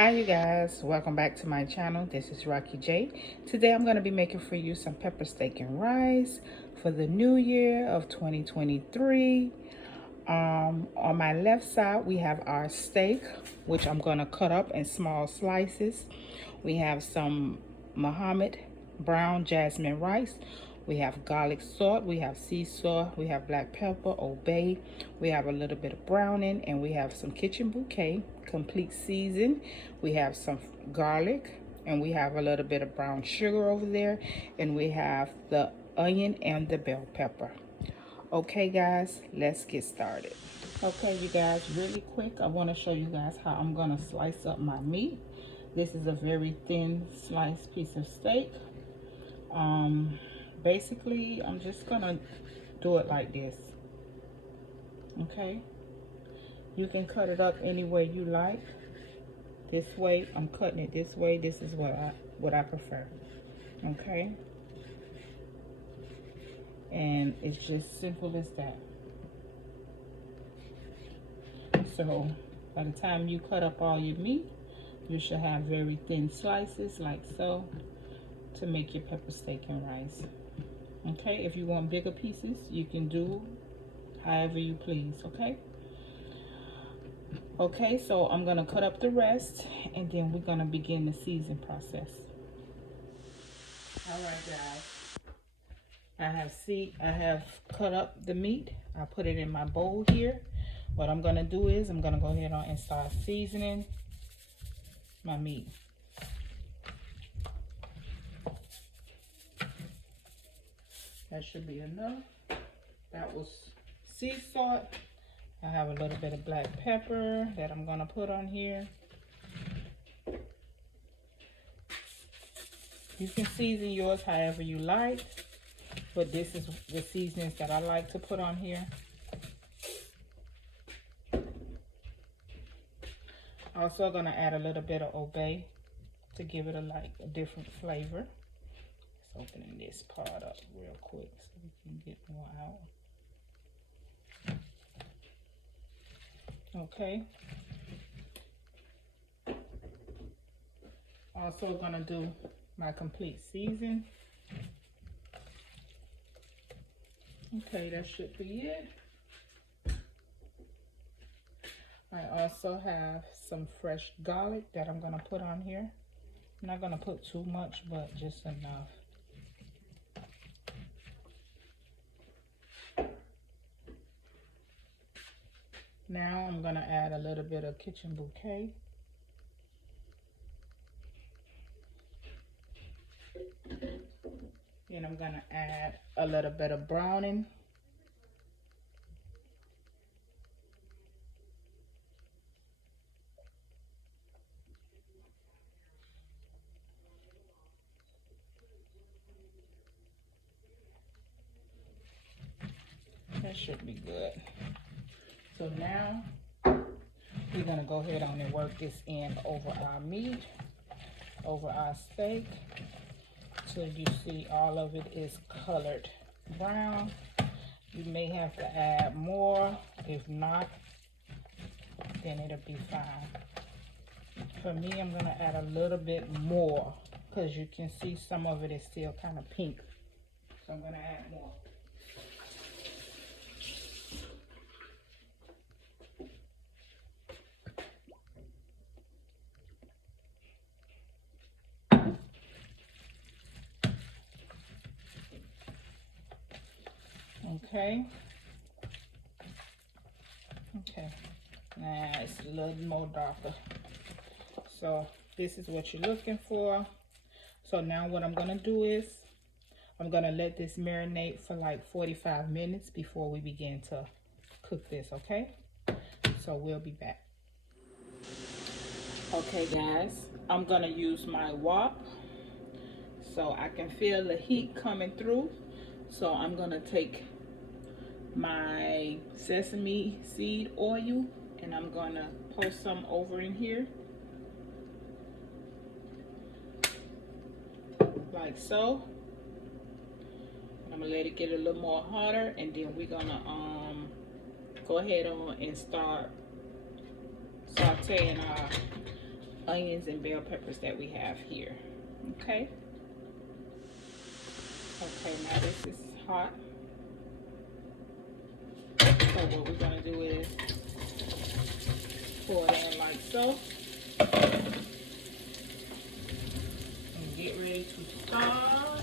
Hi you guys, welcome back to my channel. This is Rocky J. Today I'm going to be making for you some pepper steak and rice for the new year of 2023. On my left side we have our steak, which I'm going to cut up in small slices. We have some Muhammad brown jasmine rice. We have garlic salt, we have sea salt, we have black pepper, Old Bay, we have a little bit of browning, and we have some kitchen bouquet, complete season. We have some garlic, and we have a little bit of brown sugar over there, and we have the onion and the bell pepper. Okay guys, let's get started. Okay you guys, really quick, I want to show you guys how I'm going to slice up my meat. This is a very thin sliced piece of steak. Basically I'm just gonna do it like this. Okay, you can cut it up any way you like. This way, I'm cutting it this way. This is what I prefer. Okay, and it's just simple as that. So by the time you cut up all your meat, you should have very thin slices like so to make your pepper steak and rice. Okay, if you want bigger pieces, you can do however you please. Okay, so I'm gonna cut up the rest and then we're gonna begin the season process. All right guys, I have cut up the meat. I put it in my bowl here. What I'm gonna do is I'm gonna go ahead and start seasoning my meat. That should be enough. That was sea salt. I have a little bit of black pepper that I'm gonna put on here. You can season yours however you like, but this is the seasonings that I like to put on here. Also gonna add a little bit of Old Bay to give it a different flavor. Let's open this part up real quick so we can get more out. Okay. Also gonna do my complete season. Okay, that should be it. I also have some fresh garlic that I'm gonna put on here. I'm not gonna put too much, but just enough. Now I'm gonna add a little bit of kitchen bouquet. Then I'm gonna add a little bit of browning. That should be good. So now we're gonna go ahead on and work this in over our meat, over our steak, till you see all of it is colored brown. You may have to add more. If not, then it'll be fine. For me, I'm gonna add a little bit more because you can see some of it is still kind of pink. So I'm gonna add more. Okay. Now it's a little more darker. So this is what you're looking for. So now what I'm gonna do is I'm gonna let this marinate for like 45 minutes before we begin to cook this, okay? So we'll be back. Okay guys, I'm gonna use my wok so I can feel the heat coming through. So I'm gonna take my sesame seed oil and I'm gonna pour some over in here like so. I'm gonna let it get a little more hotter and then we're gonna go ahead on and start sauteing our onions and bell peppers that we have here. Okay. Okay, now this is hot. So what we're gonna do is pour it in like so. And get ready to start.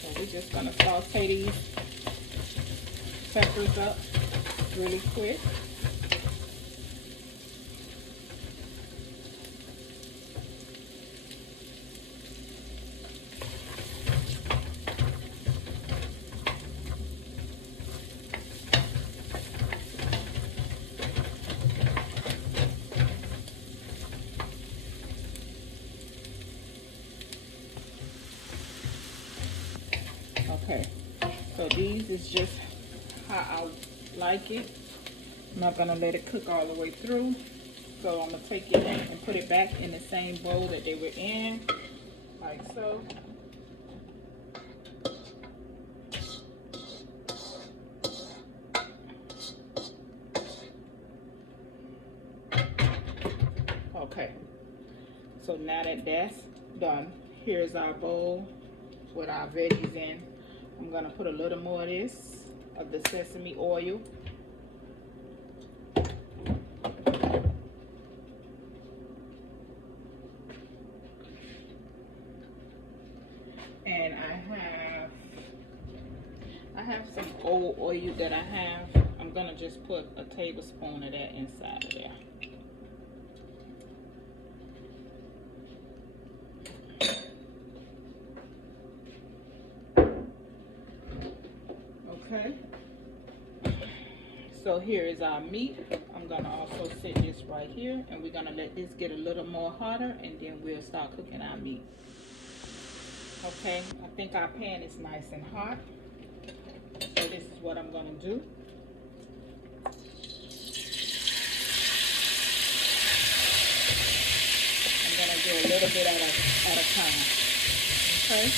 So we're just gonna saute these peppers up really quick. Okay, so these is just how I like it. I'm not gonna let it cook all the way through. So I'm gonna take it and put it back in the same bowl that they were in, like so. Okay, so now that that's done, here's our bowl with our veggies in. I'm gonna put a little more of this, of the sesame oil. And I have some old oil that I have. I'm gonna just put a tablespoon of that inside of there. Okay. So here is our meat. I'm gonna also set this right here, and we're gonna let this get a little more hotter, and then we'll start cooking our meat. Okay, I think our pan is nice and hot. So this is what I'm gonna do. I'm gonna do a little bit at a time. Okay.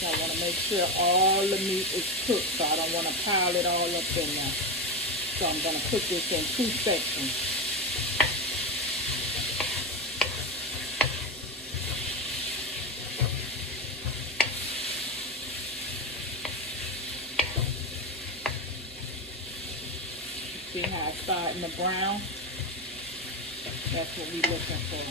So I want to make sure all the meat is cooked, so I don't want to pile it all up in there. So I'm going to cook this in 2 sections. See how it's starting to brown? That's what we're looking for.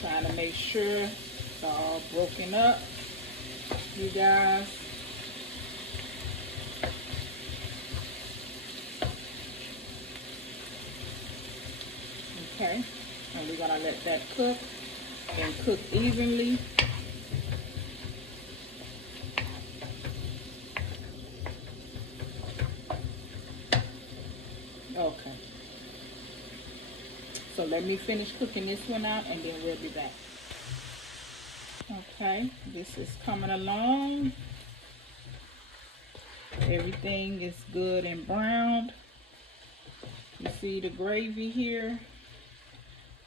Trying to make sure it's all broken up, you guys. Okay, and we're gonna let that cook and cook evenly. Okay. So let me finish cooking this one out, and then we'll be back. Okay, this is coming along. Everything is good and browned. You see the gravy here.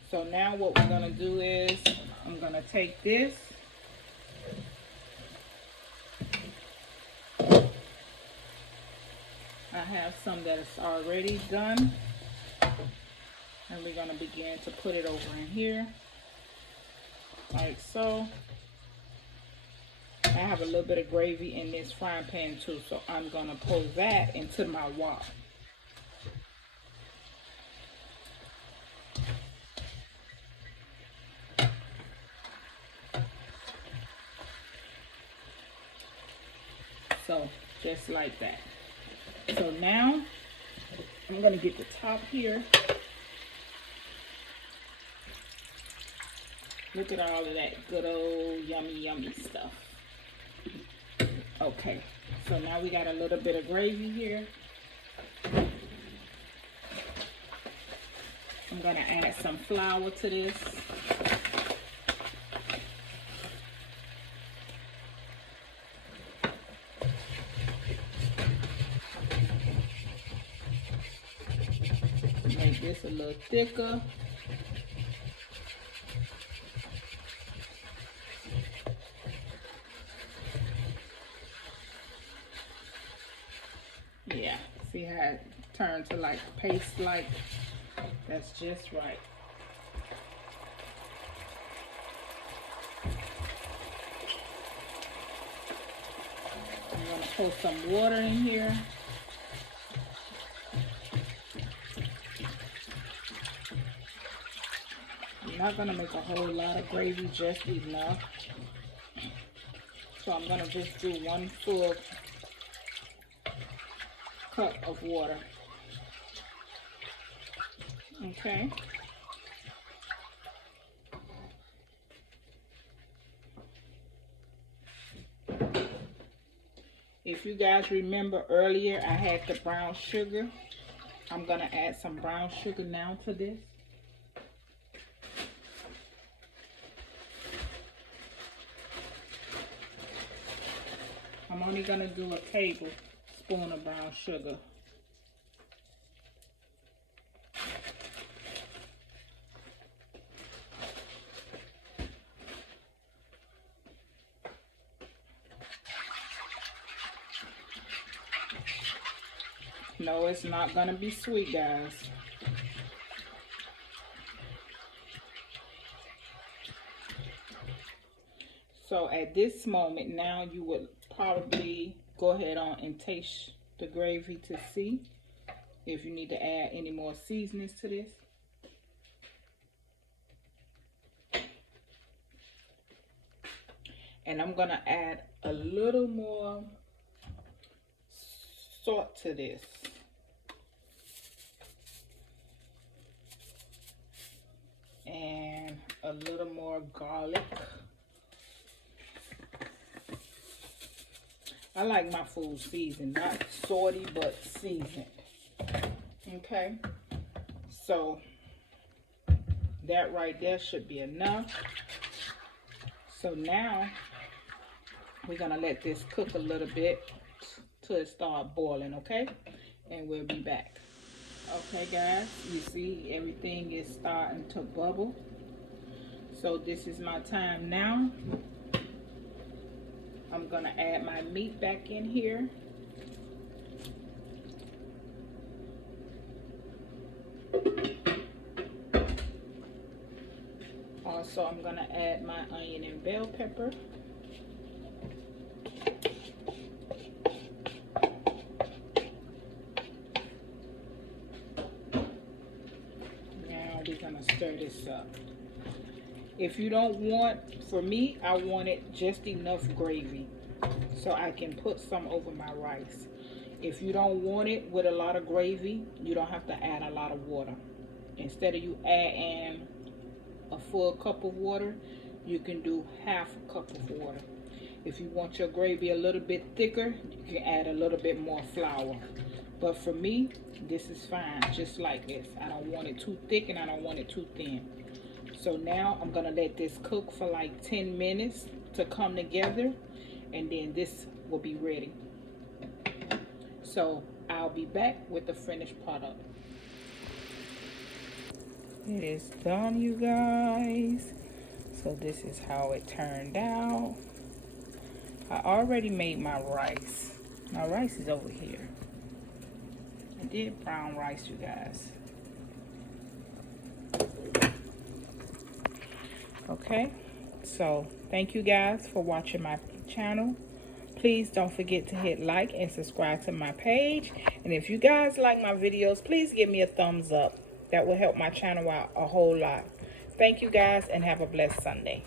So now what we're gonna do is, I'm gonna take this. I have some that is already done. And we're gonna begin to put it over in here, like so. I have a little bit of gravy in this frying pan too, so I'm gonna pour that into my wok. So just like that. So now I'm gonna get the top here. Look at all of that good old yummy stuff. Okay, so now we got a little bit of gravy here. I'm gonna add some flour to this. Make this a little thicker. Yeah, see how it turned to like paste-like? That's just right. I'm gonna pour some water in here. I'm not gonna make a whole lot of gravy, just enough. So I'm gonna just do 1 full cup of water. Okay. If you guys remember earlier, I had the brown sugar. I'm gonna add some brown sugar now to this. I'm only gonna do a tablespoon of brown sugar. No, it's not gonna be sweet, guys. So at this moment now, you would probably go ahead on and taste the gravy to see if you need to add any more seasonings to this. And I'm gonna add a little more salt to this. And a little more garlic. I like my food seasoned, not salty, but seasoned. Okay, so that right there should be enough. So now we're gonna let this cook a little bit till it start boiling, okay? And we'll be back. Okay guys, you see everything is starting to bubble. So this is my time now. I'm gonna add my meat back in here. Also, I'm gonna add my onion and bell pepper. Now we're gonna stir this up. If you don't want, for me, I wanted just enough gravy so I can put some over my rice. If you don't want it with a lot of gravy, you don't have to add a lot of water. Instead of you adding a full cup of water, you can do half a cup of water. If you want your gravy a little bit thicker, you can add a little bit more flour. But for me, this is fine, just like this. I don't want it too thick and I don't want it too thin. So now I'm gonna let this cook for like 10 minutes to come together, and then this will be ready. So I'll be back with the finished product. It is done, you guys. So this is how it turned out. I already made my rice. My rice is over here. I did brown rice, you guys. Okay, so thank you guys for watching my channel. Please don't forget to hit like and subscribe to my page. And if you guys like my videos, please give me a thumbs up. That will help my channel out a whole lot. Thank you guys and have a blessed Sunday.